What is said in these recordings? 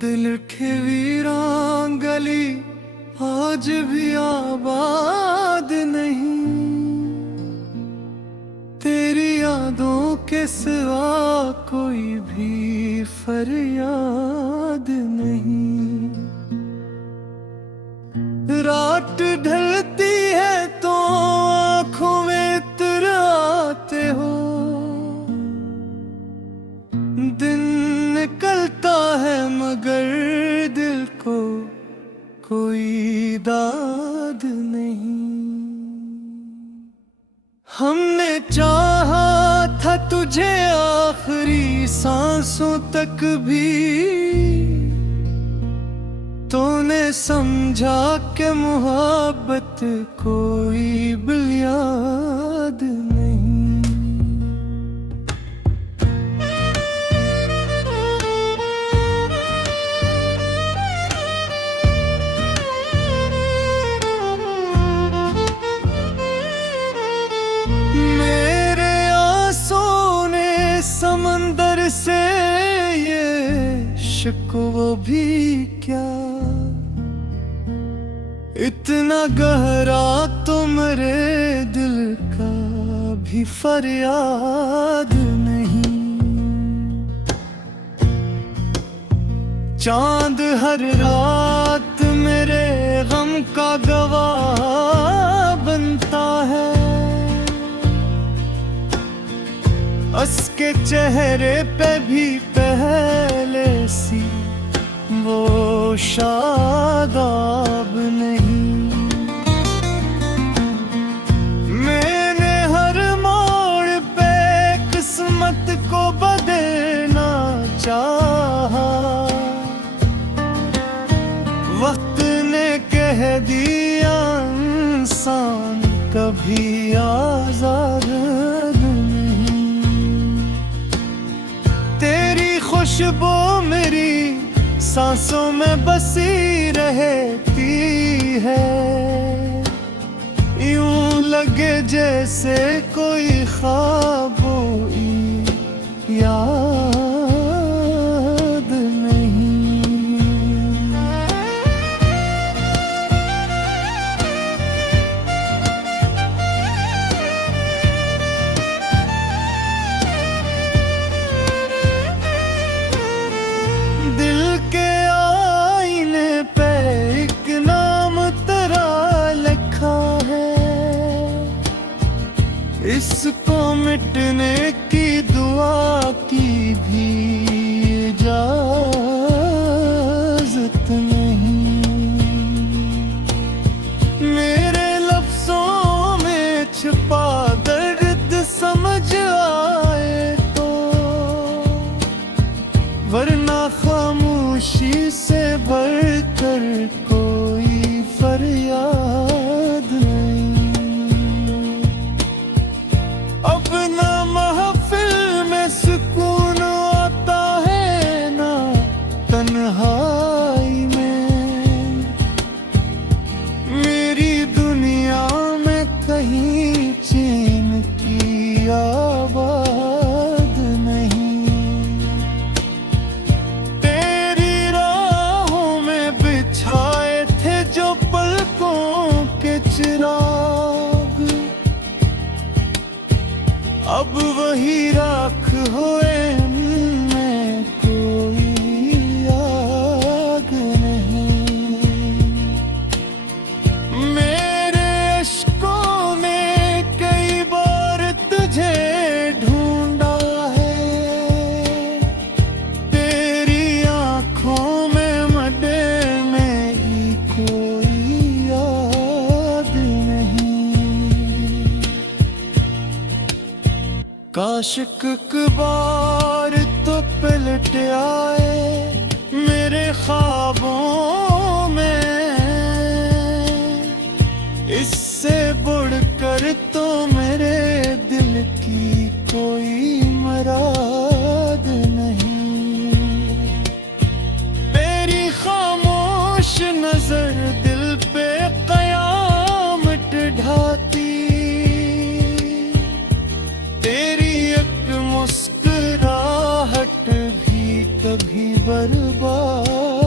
दिल के वीरान गली आज भी आबाद नहीं, तेरी यादों के सिवा कोई भी फरियाद नहीं। रात ढलती है तो आंखों में इत्र आते हो, दिन निकलता है मगर दिल को कोई दाद नहीं। हमने चाहा था तुझे आखिरी सांसों तक भी, तूने समझा कि मोहब्बत कोई बुनियाद नहीं। मेरे आंसू ने समंदर से ये शिकवा भी क्या, इतना गहरा तो मेरे दिल का भी फरियाद नहीं। चांद हर रात मेरे गम का गवाह बनता है, उसके चेहरे पे भी पहले सी वो शादाब नहीं। मैंने हर मोड़ पे किस्मत को बदलना चाहा, वक्त ने कह दिया इंसान कभी आजाद नहीं। तेरी खुशबू मेरी सांसों में बसी रहती है, यूं लगे जैसे कोई ख्वाबों याद नहीं। दिल के आईने पे एक नाम तेरा लिखा है, इसको मिटने की दुआ की भी इजाजत नहीं। मेरे लफ्जों में छुपा दर्द समझ आए तो, वरना खामोशी से बढ़कर कोई फरियाद नहीं। अपना महफिल में सुकून आता है ना तन्हाई में, मेरी दुनिया में कहीं चैन की आवाज नहीं। तेरी राहों में बिछाए थे जो पलकों के चिराग, अब वही राख हुए उनमें कोई आग नहीं। मेरे अश्कों ने कई बार तुझे ढूंढा है, तेरी आंखों में मडे में ही कोई याद नहीं। काश एक बार तो पलट आए मेरे ख्वाबों में, इससे बढ़कर तो मेरे दिल की कोई मुराद नहीं। तेरी खामोश नजर दिल पे कयामत ढाती, तेरी एक मुस्कुराहट भी कभी बर्बाद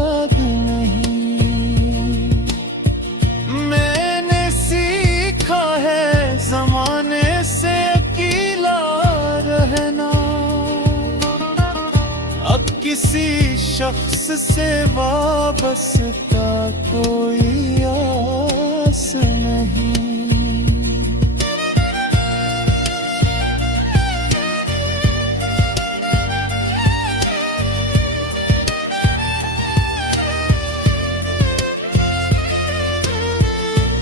किसी शख्स से वाबस्ता कोई आस नहीं।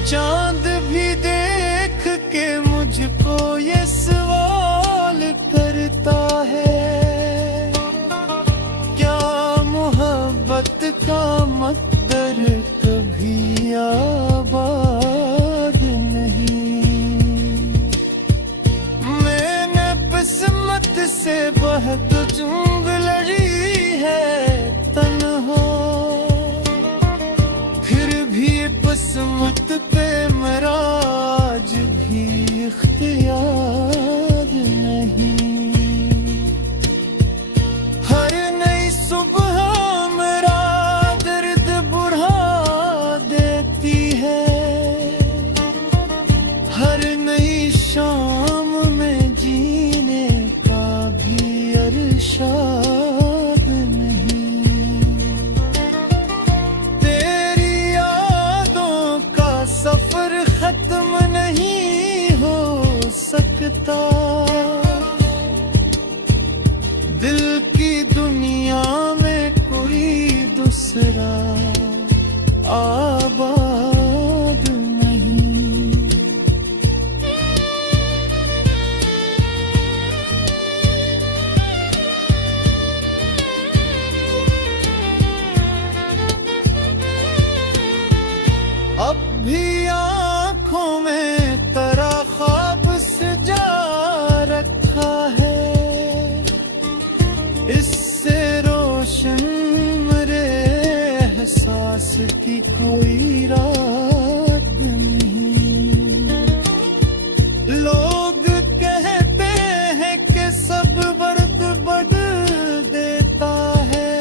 चांद भी देख के मुझको ये सवाल करता है, क्या मोहब्बत का मकदर कभी आबाद नहीं। मैंने किस्मत से बहुत जंग लड़ी है तन्हा, फिर भी किस्मत पे मेरा आज भी इख्तियार नहीं। हर नई सुबह मेरा दर्द बढ़ा देती है, हर नई शाम में जीने का भी अरशाद नहीं। तेरी यादों का सफर खत्म नहीं हो सकता, दिल की दुनिया में कोई दूसरा आबाद नहीं। अब भी आँखों में तेरा ख्वाब सजा रखा है, इससे रोशन मेरे एहसास की कोई रात नहीं। लोग कहते हैं कि सब वर्द बदल देता है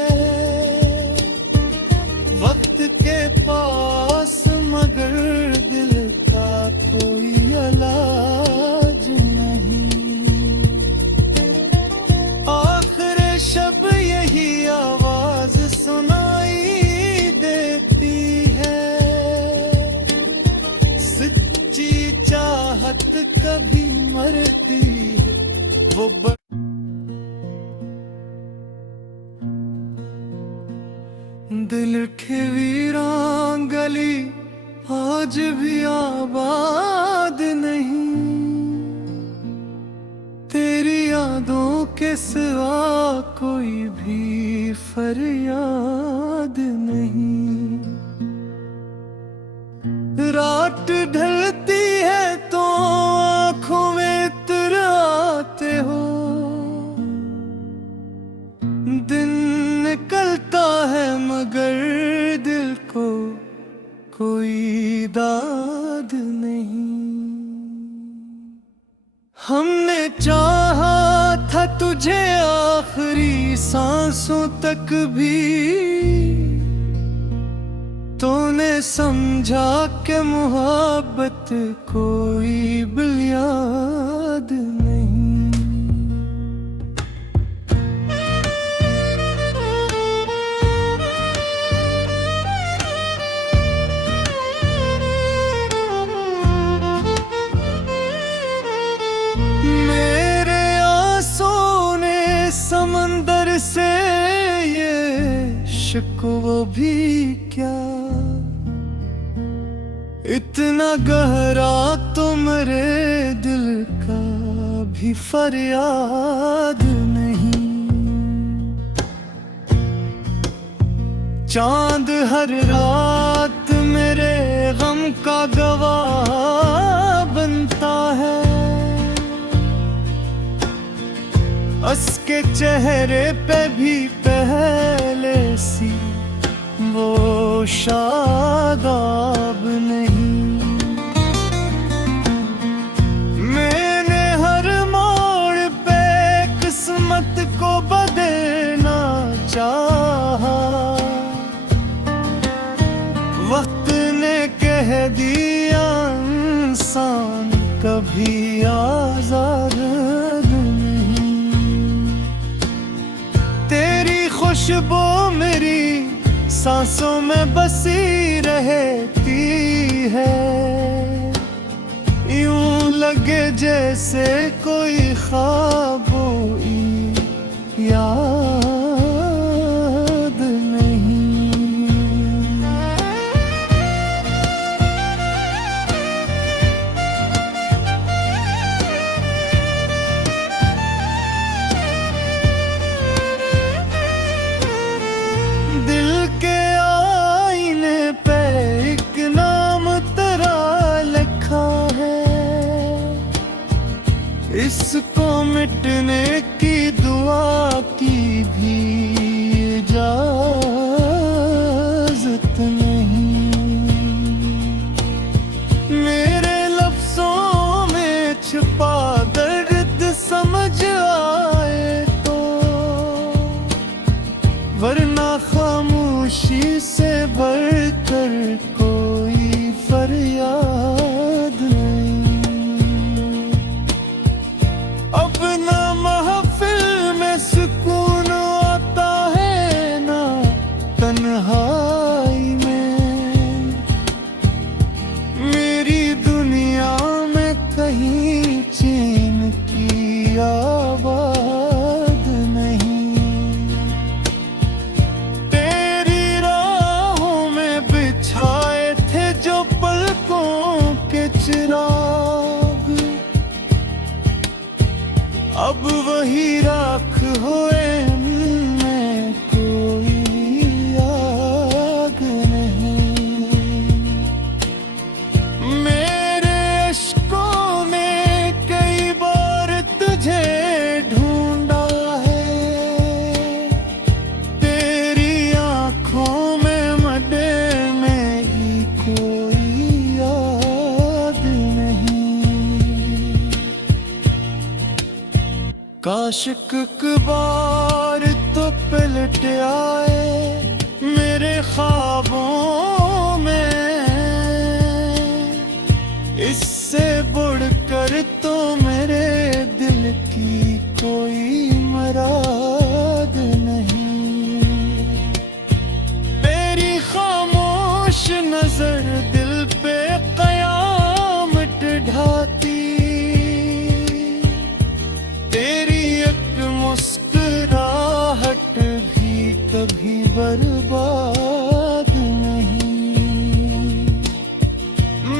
वक्त के पास, मगर दिल का कोई इलाज नहीं। आखिर शब यही आवाज सुनाई देती है, सच्ची चाहत कभी मरती है वो दिल के वीरान गली आज भी आबाद नहीं। तेरी यादों के सिवा कोई भी फरियाद नहीं। रात ढलती है तो आंखों में इतराते हो, दिन निकलता है मगर दिल को कोई दाद नहीं। हमने चाहा था तुझे आखिरी सांसों तक भी, तूने समझा कि मोहब्बत कोई बुनियाद नहीं। मेरे आंसू ने समंदर से ये शिकवा भी क्या, इतना गहरा तो मेरे दिल का भी फरियाद नहीं। चांद हर रात मेरे गम का गवाह बनता है, उसके चेहरे पे भी पहले सी वो शादाब नहीं। मैंने हर मोड़ पे किस्मत को बदलना चाहा, वक्त ने कह दिया इंसान कभी आजाद नहीं। तेरी खुश खुशबू मेरी सांसों में बसी रहती है। यूं लगे जैसे कोई ख्वाबों याद नहीं। दिल के आईने पे एक नाम तेरा लिखा है, इसको मिटने की दुआ की भी इजाजत नहीं। मेरे लफ्जों में छुपा दर्द समझ आए तो, वरना खामोशी से बढ़कर कोई फरियाद नहीं। अपना महफिल में सुकून आता है ना तन्हाई में, मेरी दुनिया में कहीं चैन की आवाज नहीं। तेरी राहों में बिछाए थे जो पलकों के चिराग, अब वही राख हुए में कोई आग नहीं। मेरे अश्कों ने कई बार तुझे ढूंढा है, तेरी आंखों में मडे में ही कोई याद नहीं। काश एक बार तो पलट आए मेरे ख्वाबों में, इससे बढ़कर तो मेरे दिल की कोई मुराद नहीं। तेरी खामोश नजर दिल पे कयामत ढाती, तेरी एक मुस्कुराहट भी कभी बर्बाद नहीं।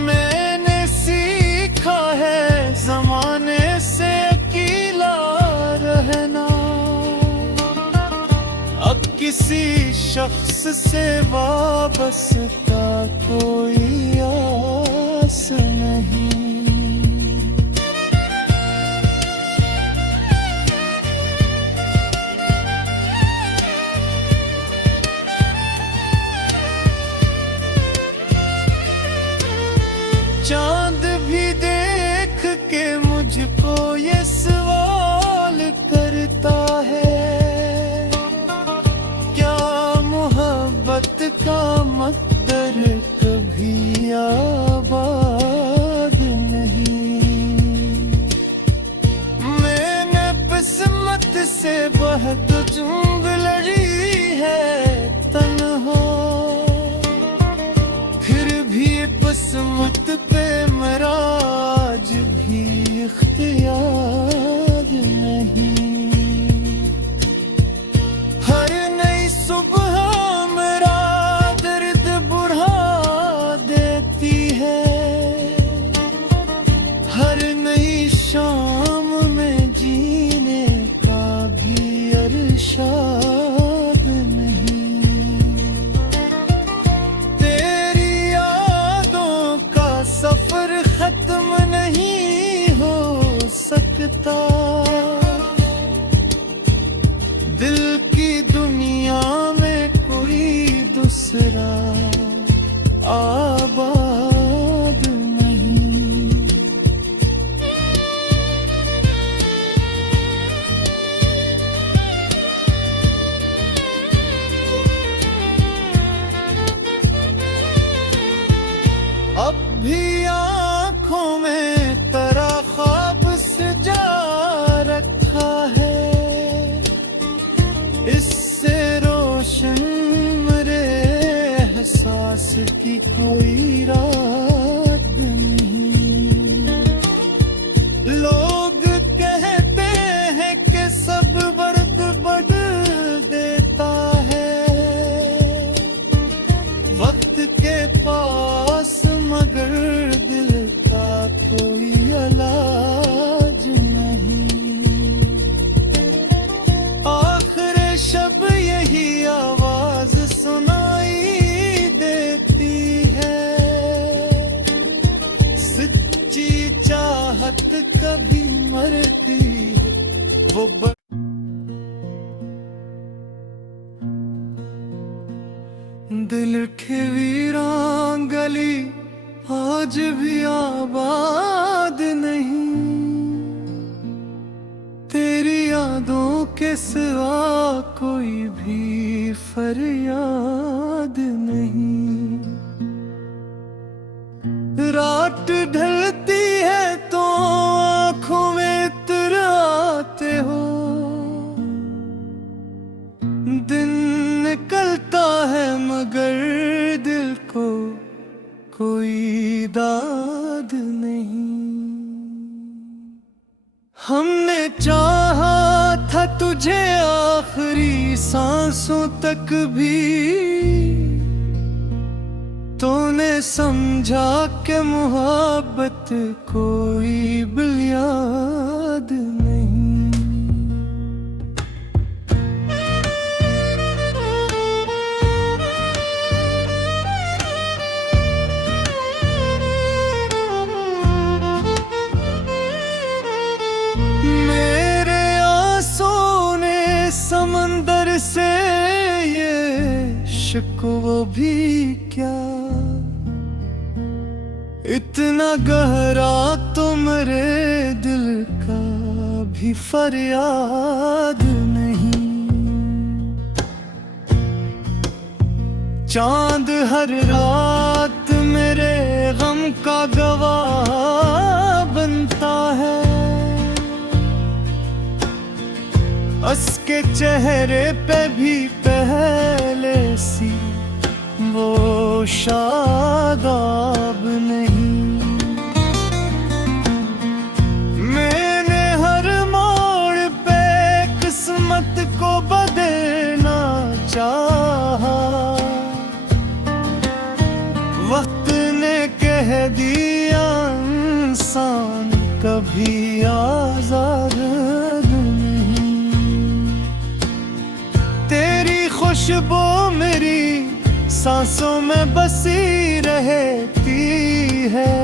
मैंने सीखा है जमाने से अकेला रहना, अब किसी शख्स से वाबस्ता कोई आस नहीं। चांद भी देख के मुझको ये सवाल करता है, क्या मोहब्बत का मकदर कभी आबाद नहीं। मैंने किस्मत से बहुत चुंब लड़ी है तन्हा, फिर भी किस्मत पे मेरा आज भी इख्तियार नहीं। हर नई सुबह मेरा दर्द बढ़ा देती है, हर नई शाम में जीने का भी अरशाद नहीं। तेरी यादों का सफर खत्म नहीं हो सकता, दिल की दुनिया में कोई दूसरा आबाद नहीं। अब भी आँखों में तेरा ख्वाब सजा रखा है, इससे रो जिसकी कोई रात नहीं। लोग कहते हैं कि सब वर्द बढ़ देता है वक्त के पास, मगर दिल का कोई इलाज नहीं। आखिर शब यही आवाज सुनाई देती है, सच्ची चाहत कभी मरती है वो दिल के वीरान गली आज भी आबाद नहीं। तेरी यादों के सिवा कोई भी फरियाद नहीं। रात ढलती है तो आंखों में इतराते हो, दिन निकलता है मगर दिल को कोई दाद नहीं। हमने चाहा था तुझे आखिरी सांसों तक भी, तूने समझा कि मोहब्बत कोई बुनियाद नहीं। समंदर से ये शिकवा भी क्या, इतना गहरा तो मेरे दिल का भी फरियाद नहीं। चांद हर रात मेरे गम का गवाह बनता है, उसके चेहरे पे भी पहले सी वो शादाब नहीं। मैंने हर मोड़ पे किस्मत को बदलना चाहा, वक्त ने कह दिया इंसान कभी आजाद खुशबू मेरी सांसों में बसी रहती है,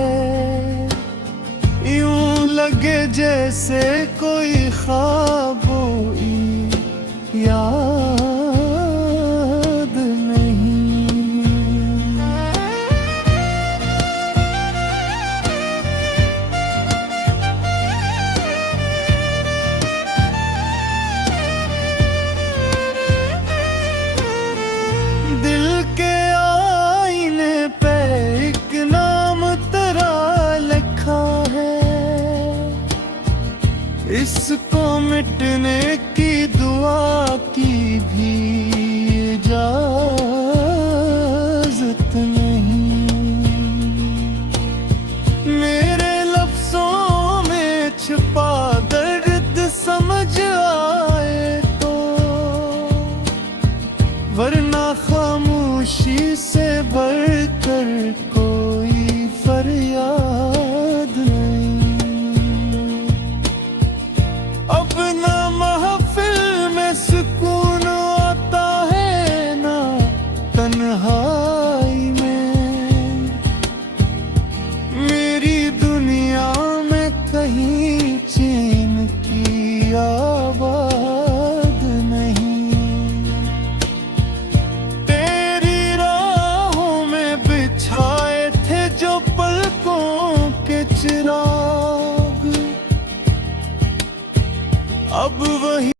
यूं लगे जैसे कोई ख्वाबों याद नहीं। दिल के आईने पे एक नाम तेरा लिखा है, इसको मिटने की दुआ की भी इजाजत नहीं। मेरे लफ्जों में छुपा दर्द समझ आए तो, वरना खामोशी से बढ़कर